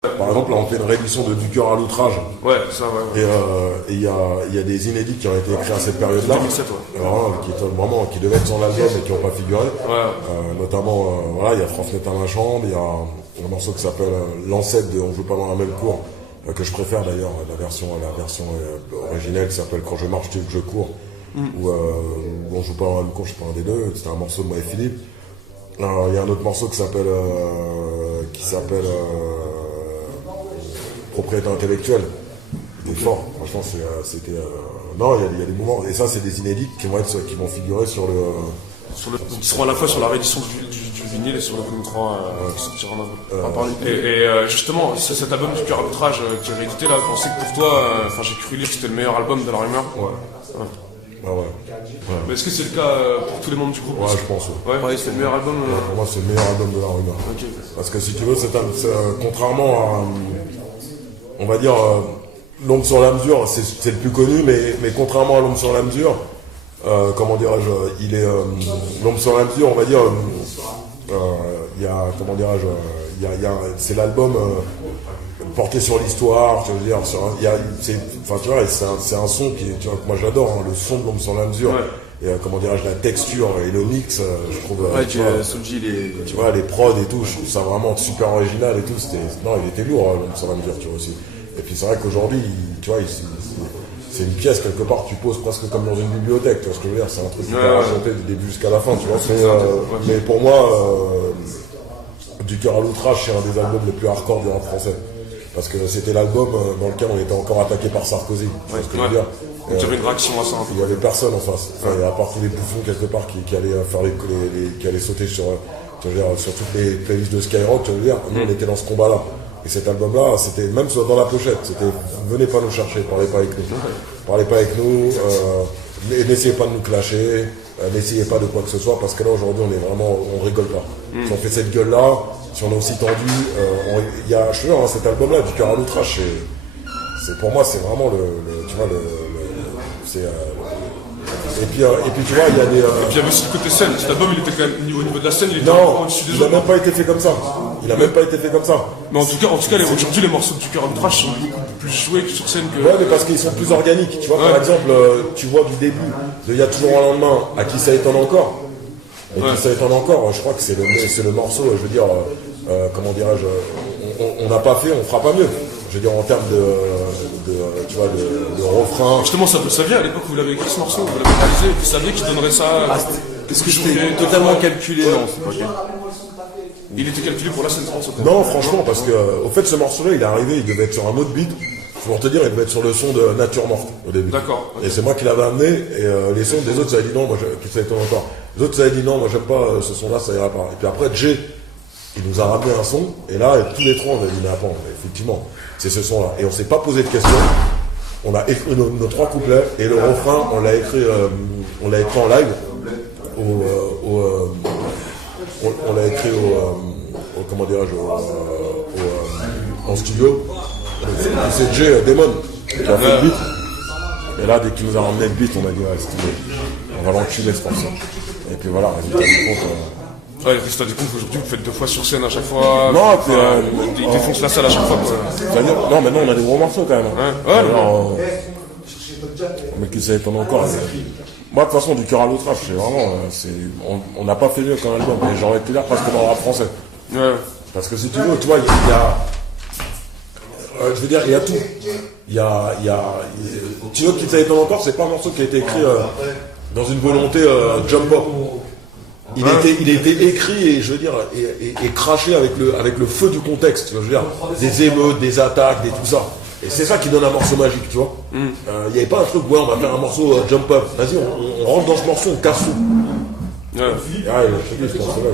Par exemple, là, on fait une réédition de Du cœur à l'outrage. Ouais, ça, ouais. Et il y a des inédits qui ont été écrits à cette période-là. 2007, ouais. Qui devaient être sur l'album et qui n'ont pas figuré. Ouais. Notamment, voilà, il y a Transmettre à ma chambre, il y a un morceau qui s'appelle L'ancêtre de On joue pas dans la même cour, que je préfère d'ailleurs, la version originelle qui s'appelle Quand je marche, tu veux que je cours, où On joue pas dans la même cour, je sais pas un des deux, c'était un morceau de moi et Philippe. Il y a un autre morceau qui s'appelle Propriété intellectuelle. C'était fort, franchement, c'était. Non, il y a des moments, et ça, c'est des inédits qui vont figurer sur le. Qui seront à la fois sur la réédition du vinyle et sur le volume 3 qui sortira en parler. Et justement, cet album du cœur à l'outrage qui est réédité là, on sait que pour toi, j'ai cru lire que c'était le meilleur album de La Rumeur. Ouais. Ah ouais. Mais est-ce que c'est le cas pour tous les membres du groupe? Ouais, je pense. Ouais, c'est le meilleur album. Pour moi, c'est le meilleur album de La Rumeur. Okay. Parce que si tu veux, contrairement à. On va dire. L'Ombre sur la mesure, c'est le plus connu, mais contrairement à L'Ombre sur la mesure, comment dirais-je, L'Ombre sur la mesure, on va dire, il y a, comment dirais-je, c'est l'album porté sur l'histoire, je veux dire, tu vois, c'est un son qui, tu vois, que moi j'adore, hein, le son de L'Ombre sur la mesure. Ouais. Et comment dirais-je, la texture et le mix, je trouve. Ouais, tu vois, les prods et tout, je trouve ça vraiment super original et tout. Il était lourd, L'Ombre sur la mesure, tu vois aussi. Et puis c'est vrai qu'aujourd'hui, tu vois, c'est une pièce quelque part, tu poses presque comme dans une bibliothèque, tu vois ce que je veux dire, c'est un truc qui peut raconter du début jusqu'à la fin, tu vois. Mais pour moi, Du cœur à l'outrage, c'est un des albums les plus hardcore du rap français. Parce que c'était l'album dans lequel on était encore attaqué par Sarkozy, tu vois ce que je veux dire. Donc il y avait une réaction à ça. Il n'y avait personne en face, à part tous les bouffons quelque part qui allaient faire qui allaient sauter sur toutes les playlists de Skyrock, tu veux dire. Nous on était dans ce combat-là. Et cet album-là, c'était même dans la pochette, c'était venez pas nous chercher, parlez pas avec nous. Parlez pas avec nous, n'essayez pas de nous clasher, n'essayez pas de quoi que ce soit, parce que là aujourd'hui on rigole pas. Si on fait cette gueule-là, si on est aussi tendu, il y a, je te jure, cet album-là, Du cœur à l'outrage, pour moi c'est vraiment et puis tu vois, il y a des. Et puis il y avait aussi le côté scène. Cet album, il était quand même au niveau de la scène, il était non, au-dessus des il n'a autres. même pas été fait comme ça. Il a même pas été fait comme ça. Mais en tout cas, aujourd'hui, les morceaux du cœur à l'outrage sont beaucoup plus joués que sur scène que. Ouais, mais parce qu'ils sont plus organiques. Tu vois, par exemple, tu vois du début de Il y a toujours un lendemain à Qui ça étonne encore. Et Qui ça étonne encore, je crois que c'est le morceau, je veux dire, comment dirais-je, on n'a pas fait, on fera pas mieux. Je veux dire, en termes tu vois, de refrain. Justement, ça vient à l'époque où vous l'avez écrit ce morceau, vous l'avez réalisé, vous saviez qu'il donnerait ça. Est-ce que c'était totalement calculé? Non, c'est pas calculé. Il était calculé pour la scène France. Non, franchement, parce que au fait, ce morceau-là, il est arrivé, il devait être sur un autre beat. Pour te dire, il devait être sur le son de Nature Morte au début. D'accord. Et c'est moi qui l'avais amené, et les sons des autres, ça a dit non, moi, qui ça étonne encore. Les autres, ça a dit non, moi, j'aime pas ce son-là, ça ira pas. Et puis après, Jay, il nous a ramené un son, et là, tous les trois, on a dit, mais attends, effectivement, c'est ce son-là. Et on s'est pas posé de questions. On a écrit nos trois couplets, et le refrain, on l'a écrit en live, on l'a écrit comment dirais-je, en studio. C'est Jay Damon qui a fait le beat. Et là, dès qu'il nous a ramené le beat, on a dit, ouais, on va l'enculer ce morceau. Et puis voilà, résultat du compte. Ouais, résultat du compte, aujourd'hui, vous faites 2 fois sur scène à chaque fois. Non, il défonce la salle à chaque fois. Non, mais non, on a des gros morceaux quand même. Mais Qui ça étonne encore. Moi, de toute façon, Du cœur à l'outrage, c'est vraiment. On n'a pas fait mieux qu'un album. Et j'aurais été là presque dans le rap français. Ouais. Parce que si tu veux, tu vois, il y a. Je veux dire, il y a tout. Tu vois, Qui ça étonne encore, c'est pas un morceau qui a été écrit dans une volonté jump up. Il a été écrit et je veux dire et craché avec le feu du contexte. Je veux dire, des émeutes, des attaques, tout ça. Et c'est ça qui donne un morceau magique, tu vois. Il n'y avait pas un truc, ouais, on va faire un morceau jump up. Vas-y, on rentre dans ce morceau, on casse tout. Ouais. Ah, je sais plus, ce morceau-là.